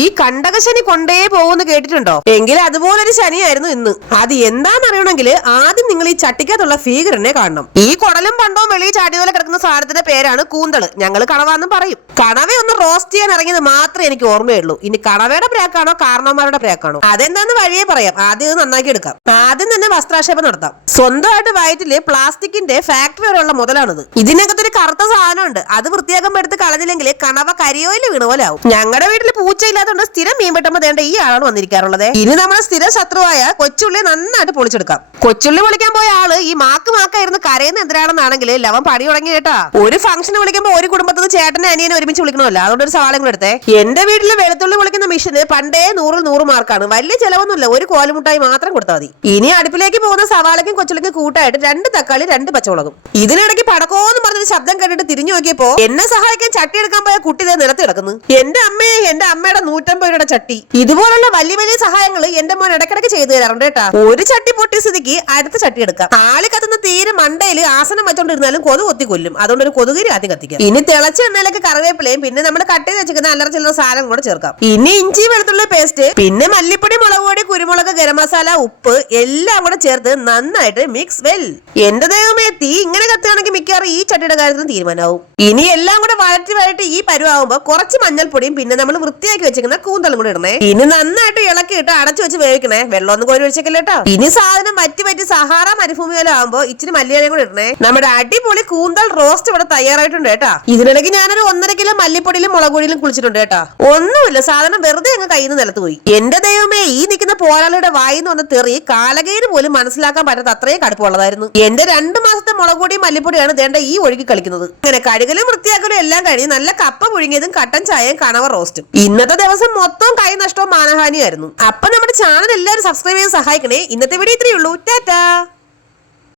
ഈ കണ്ടകശനി കൊണ്ടേ പോകുന്ന കേട്ടിട്ടുണ്ടോ? എങ്കിൽ അതുപോലൊരു ശനിയായിരുന്നു ഇന്ന്. അത് എന്താണെന്നറിയണമെങ്കിൽ ആദ്യം നിങ്ങൾ ഈ ചട്ടിക്കകത്തുള്ള ഫിഗറിനെ കാണണം. ഈ കുടലും പണ്ടവും വെളിയിൽ ചാടിയോലെ കിടക്കുന്ന സാധനത്തിന്റെ പേരാണ് കൂന്തള്. ഞങ്ങൾ കണവാന്നും പറയും. കണവ ഒന്ന് റോസ്റ്റ് ചെയ്യാൻ ഇറങ്ങിയത് മാത്രമേ എനിക്ക് ഓർമ്മയുള്ളൂ. ഇനി കണവയുടെ പ്രാക്കാണോ കാരണവന്മാരുടെ പ്രാക്കാണോ അതെന്താന്ന് വഴിയെ പറയാം. ആദ്യം ഇത് നന്നാക്കി എടുക്കാം. ആദ്യം തന്നെ വസ്ത്രാക്ഷേപം നടത്താം. സ്വന്തമായിട്ട് വയറ്റില് പ്ലാസ്റ്റിക്കിന്റെ ഫാക്ടറി വരെയുള്ള മുതലാണിത്. ഇതിനകത്തൊരു കറുത്ത സാധനമുണ്ട്. അത് വൃത്തിയാക്കാൻ എടുത്ത് കളഞ്ഞില്ലെങ്കിൽ കണവ കരിയോയിൽ വീണ പോലെ ആവും. ഞങ്ങളുടെ വീട്ടിൽ പൂച്ചയില്ലാത്തതുകൊണ്ട് സ്ഥിരം മീൻ വെട്ടുമ്പോ വേണ്ട ഈ ആളാണ് വന്നിരിക്കാറുള്ളത്. ഇനി നമ്മുടെ സ്ഥിര ശത്രുവായ കൊച്ചുള്ളി നന്നായിട്ട് പൊളിച്ചെടുക്കാം. കൊച്ചുള്ളി വിളിക്കാൻ പോയ ആള് ഈ മാക്കായിരുന്നു കരയുന്ന എന്തിനാണെന്നാണെങ്കിൽ ലവൻ പണി തുടങ്ങി കേട്ടാ. ഒരു ഫംഗ്ഷന് വിളിക്കുമ്പോ ഒരു കുടുംബത്തിൽ ചേട്ടനെ അനിയനെ ഒരുമിച്ച് വിളിക്കണമല്ലോ. അതുകൊണ്ട് ഒരു സവാളയും കൂടെ എടുത്തേ. എന്റെ വീട്ടില് വെളുത്തുള്ളി വിളിക്കുന്ന മിഷന് പണ്ടേ 100 മാർക്കാണ്. വലിയ ചെലവൊന്നുമില്ല. ഒരു കോലുമുട്ടായി മാത്രം കൊടുത്താൽ മതി. ഇനി അടുപ്പിലേക്ക് പോകുന്ന സവാളയ്ക്കും കൊച്ചുള്ളിക്കും കൂട്ടായിട്ട് 2 തക്കാളി 2 പച്ചമുളകും. ഇതിനിടയ്ക്ക് പടക്കോന്ന് പറഞ്ഞൊരു ശബ്ദം കേട്ടിട്ട് തിരിഞ്ഞു നോക്കിയപ്പോ എന്നെ സഹായിക്കാൻ ചട്ടി എടുക്കാൻ പോയ കുട്ടി നിലത്ത് കിടക്കുന്നു. എന്റെ അമ്മയെ എന്റെ അമ്മയുടെ 150 രൂപയുടെ ചട്ടി. ഇതുപോലുള്ള വലിയ വലിയ സഹായങ്ങൾ എന്റെ മോൻ ഇടയ്ക്കിടയ്ക്ക് ചെയ്തു തരാറുണ്ട് കേട്ടാ. ഒരു ചട്ടി പൊട്ടി സ്ഥിതിക്ക് അടുത്ത ചട്ടി എടുക്കാം. ആളി കത്തുന്ന തീരെ മണ്ടയിൽ ആസനം വെച്ചോണ്ടിരുന്നാലും കൊതു കൊത്തി കൊല്ലും. അതുകൊണ്ട് ഒരു കൊതുകിരി ആദ്യം കത്തിക്കാം. ഇനി തിളച്ച എണ്ണയിലേക്ക് കറിവേപ്പിലയും പിന്നെ നമ്മൾ കട്ട് ചെയ്ത് വെച്ചിരിക്കുന്ന അല്ലറ ചില്ലറ സാധനം കൂടെ ചേർക്കാം. ഇനി ഇഞ്ചി വെളുത്തുള്ളി പേസ്റ്റ് പിന്നെ മല്ലിപ്പൊടി മുളക് പൊടി കുരുമുളക് ഗരം മസാല ഉപ്പ് എല്ലാം കൂടെ ചേർത്ത് നന്നായിട്ട് മിക്സ് വെൽ. എന്റെ ദൈവമേ, തീ ഇങ്ങനെ കത്തുകയാണെങ്കിൽ മിക്കവാറും ഈ ചട്ടിയുടെ കാര്യത്തിന് തീരുമാനമാവും. ഇനി എല്ലാം കൂടെ വഴറ്റി ഈ പരുവാകുമ്പോ കുറച്ച് മഞ്ഞൾപ്പൊടിയും പിന്നെ നമ്മൾ വൃത്തിയാക്കി വെച്ചിരിക്കുന്ന കൂന്തലും കൂടെ ഇടണേ. ഇനി നന്നായിട്ട് ഇളക്കിയിട്ട് അടച്ചു വെച്ച് വേവിക്കണേ. വെള്ളമൊന്നും കോരി ഒഴിച്ചേക്കില്ലേട്ടോ. ഇനി സാധനം വറ്റി സഹാറ മരുഭൂമി പോലെ ആകുമ്പോ ഇച്ചിരി മല്ലിയിലയും കൂടെ ഇടണേ. നമ്മുടെ അടിപൊളി കൂന്തൽ റോസ്റ്റ് ഇവിടെ തയ്യാറായിട്ടുണ്ട് കേട്ടാ. ഇതിനിടയ്ക്ക് ഞാനൊരു 1.5 കിലോ മല്ലിപ്പൊടിയിലും മുളക് പൊടിയിലും കുളിച്ചിട്ടുണ്ട് കേട്ടാ. ഒന്നുമില്ല, സാധനം വെറുതെ അങ്ങ് കയ്യിൽ നിന്ന് നിലത്ത് പോയി. എന്റെ ദൈവമേ, ഈ നിൽക്കുന്ന പോരാളിയുടെ വായിന്ന് വന്ന തെറി കാലകേന് പോലും മനസ്സിലാക്കാൻ പറ്റാത്ത അത്രയും കടുപ്പമുള്ളതായിരുന്നു. എന്റെ 2 മാസത്തെ മുളക് പൊടിയും മല്ലിപ്പൊടിയാണ് ദേണ്ട ഈ ഒഴുകി കളിക്കുന്നത്. അങ്ങനെ കഴുകലും വൃത്തിയാക്കലും എല്ലാം കഴിഞ്ഞ് നല്ല കപ്പ പുഴുങ്ങിയതും കട്ടൻ ചായയും കണവ റോസ്റ്റും. ഇന്നത്തെ ദിവസം മൊത്തം കൈ നഷ്ടവും മാനഹാനിയായിരുന്നു. അപ്പൊ നമ്മുടെ ചാനൽ എല്ലാവരും സബ്സ്ക്രൈബ് ചെയ്ത് സഹായിക്കണേ. ഇന്നത്തെ വീഡിയോ ഇത്രയേ ഉള്ളൂ. ടാറ്റാ.